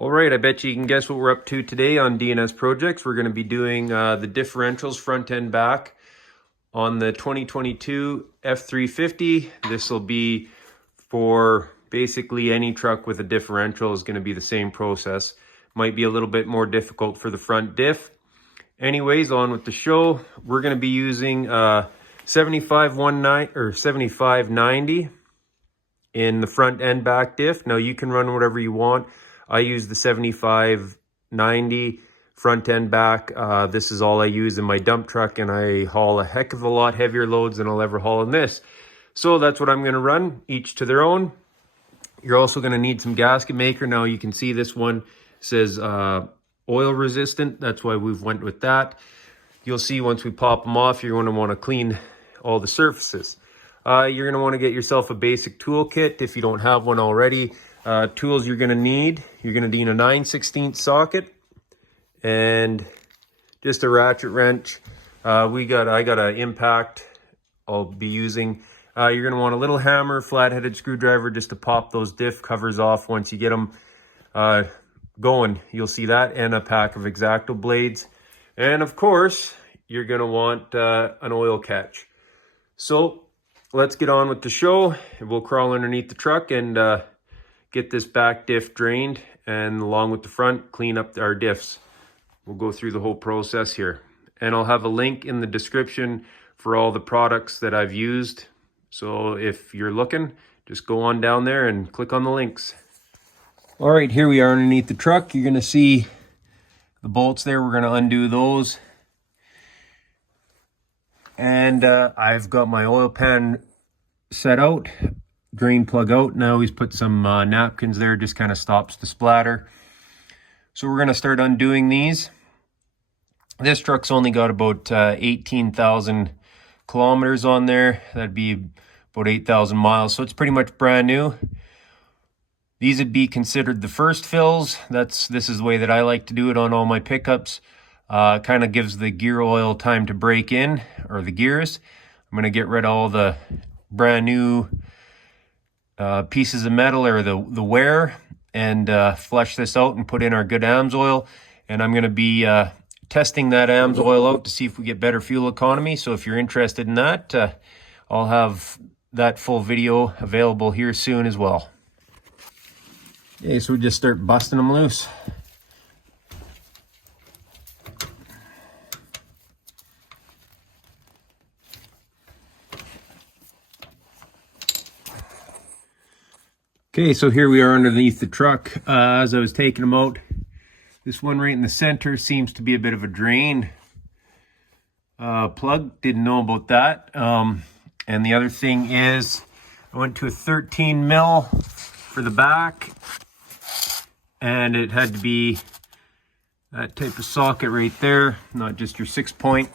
All right, I bet you can guess what we're up to today on DNS Projects. We're going to be doing the differentials front and back on the 2022 F350. This will be for basically any truck with a differential is going to be the same process. Might be a little bit more difficult for the front diff. Anyways, on with the show. We're going to be using 7519 or 7590 in the front and back diff. Now you can run whatever you want. I use the 7590 front and back. This is all I use in my dump truck, and I haul a heck of a lot heavier loads than I'll ever haul in this. So that's what I'm going to run, each to their own. You're also going to need some gasket maker. Now you can see this one says oil resistant. That's why we've went with that. You'll see once we pop them off, you're going to want to clean all the surfaces. You're going to want to get yourself a basic tool kit if you don't have one already. Tools you're going to need a 9/16 socket and just a ratchet wrench. I got an impact I'll be using. You're going to want a little hammer, flat-headed screwdriver just to pop those diff covers off once you get them going. You'll see that, and a pack of X-Acto blades. And of course, you're going to want an oil catch. So let's get on with the show. We'll crawl underneath the truck and get this back diff drained, and along with the front, clean up our diffs. We'll go through the whole process here. And I'll have a link in the description for all the products that I've used. So if you're looking, just go on down there and click on the links. All right, here we are underneath the truck. You're gonna see the bolts there. We're gonna undo those. And I've got my oil pan set out. Drain plug out. Now he's put some napkins there, just kind of stops the splatter. So we're going to start undoing these. This truck's only got about 18,000 kilometers on there. That'd be about 8,000 miles. So it's pretty much brand new. These would be considered the first fills. This is the way that I like to do it on all my pickups. Kind of gives the gear oil time to break in, or the gears. I'm going to get rid of all the brand new pieces of metal or the wear, and flush this out and put in our good AMS oil. And I'm going to be testing that AMS oil out to see if we get better fuel economy. So if you're interested in that, I'll have that full video available here soon as well. Okay, so we just start busting them loose. Okay, so here we are underneath the truck. As I was taking them out, this one right in the center seems to be a bit of a drain plug. Didn't know about that. And the other thing is, I went to a 13 mil for the back, and it had to be that type of socket right there, not just your 6-point.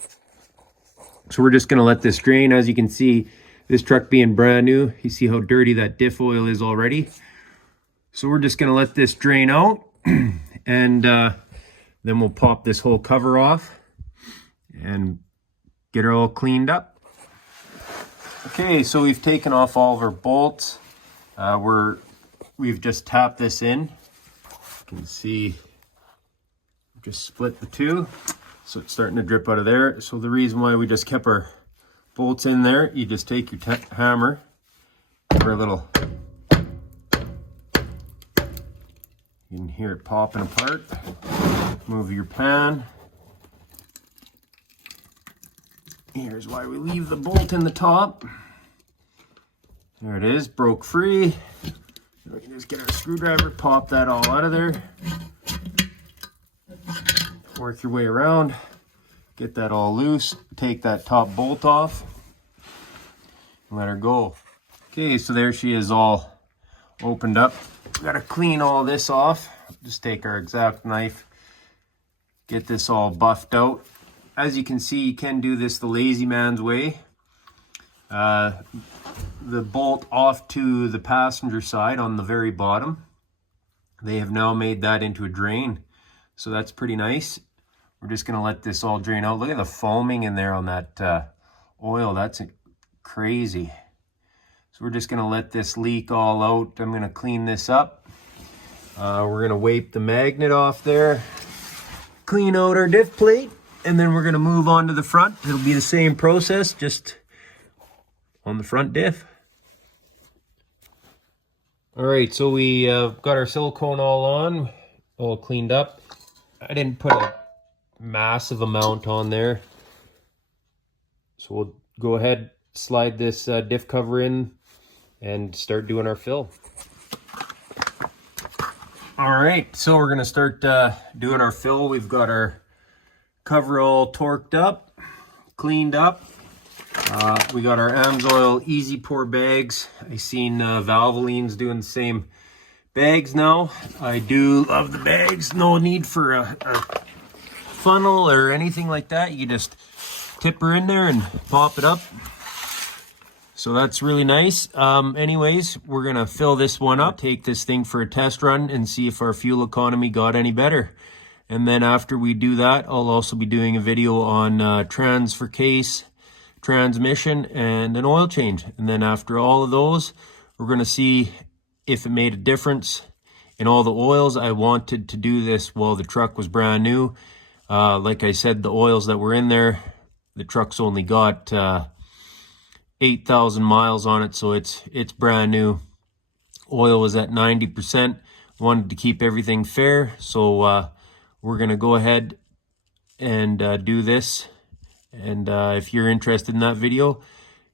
So we're just going to let this drain. As you can see, this truck being brand new, you see how dirty that diff oil is already. So we're just going to let this drain out, and then we'll pop this whole cover off and get it all cleaned up. Okay, so we've taken off all of our bolts. We've just tapped this in. You can see, just split the two, so it's starting to drip out of there. So the reason why we just kept our bolts in there, you just take your hammer for a little, you can hear it popping apart. Move your pan. Here's why we leave the bolt in the top. There it is, broke free. We can just get our screwdriver, pop that all out of there. Work your way around. Get that all loose, take that top bolt off, and let her go. Okay, so there she is, all opened up. We gotta clean all this off. Just take our X-Acto knife, get this all buffed out. As you can see, you can do this the lazy man's way. The bolt off to the passenger side on the very bottom, they have now made that into a drain. So that's pretty nice. We're just going to let this all drain out. Look at the foaming in there on that oil. That's crazy. So we're just going to let this leak all out. I'm going to clean this up. We're gonna wipe the magnet off there, clean out our diff plate, and then we're gonna move on to the front. It'll be the same process, just on the front diff. All right, so we got our silicone all on, all cleaned up. I didn't put a massive amount on there. So we'll go ahead, slide this diff cover in and start doing our fill. All right, so we're gonna start doing our fill. We've got our cover all torqued up, cleaned up. We got our AMSOIL Easy Pour bags. I seen Valvoline's doing the same bags now. I do love the bags. No need for a funnel or anything like that. You just tip her in there and pop it up. So that's really nice. Anyways, we're gonna fill this one up, take this thing for a test run and see if our fuel economy got any better. And then after we do that, I'll also be doing a video on transfer case, transmission, and an oil change. And then after all of those, we're gonna see if it made a difference in all the oils. I wanted to do this while the truck was brand new. Like I said, the oils that were in there, the truck's only got 8,000 miles on it, so it's brand new. Oil was at 90%. Wanted to keep everything fair, so we're gonna go ahead and do this. And if you're interested in that video,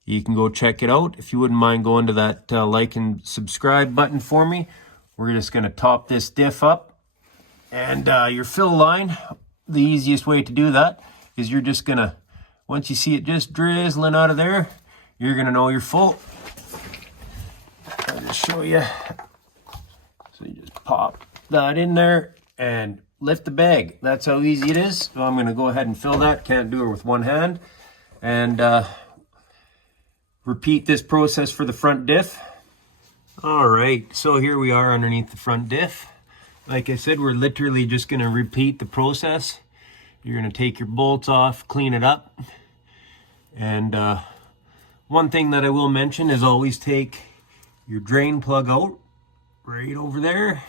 you can go check it out. If you wouldn't mind going to that like and subscribe button for me. We're just gonna top this diff up, and your fill line, the easiest way to do that is you're just gonna, once you see it just drizzling out of there, you're gonna know you're full. I'll just show you. So you just pop that in there and lift the bag. That's how easy it is. So I'm gonna go ahead and fill that. Can't do it with one hand. And repeat this process for the front diff. All right, so here we are underneath the front diff. Like I said, we're literally just gonna repeat the process. You're gonna take your bolts off, clean it up. And one thing that I will mention is always take your drain plug out, right over there.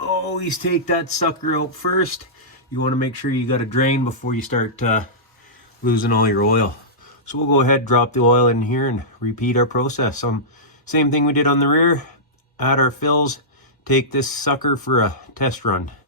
Always take that sucker out first. You wanna make sure you got a drain before you start losing all your oil. So we'll go ahead, drop the oil in here and repeat our process. Same thing we did on the rear, add our fills, take this sucker for a test run.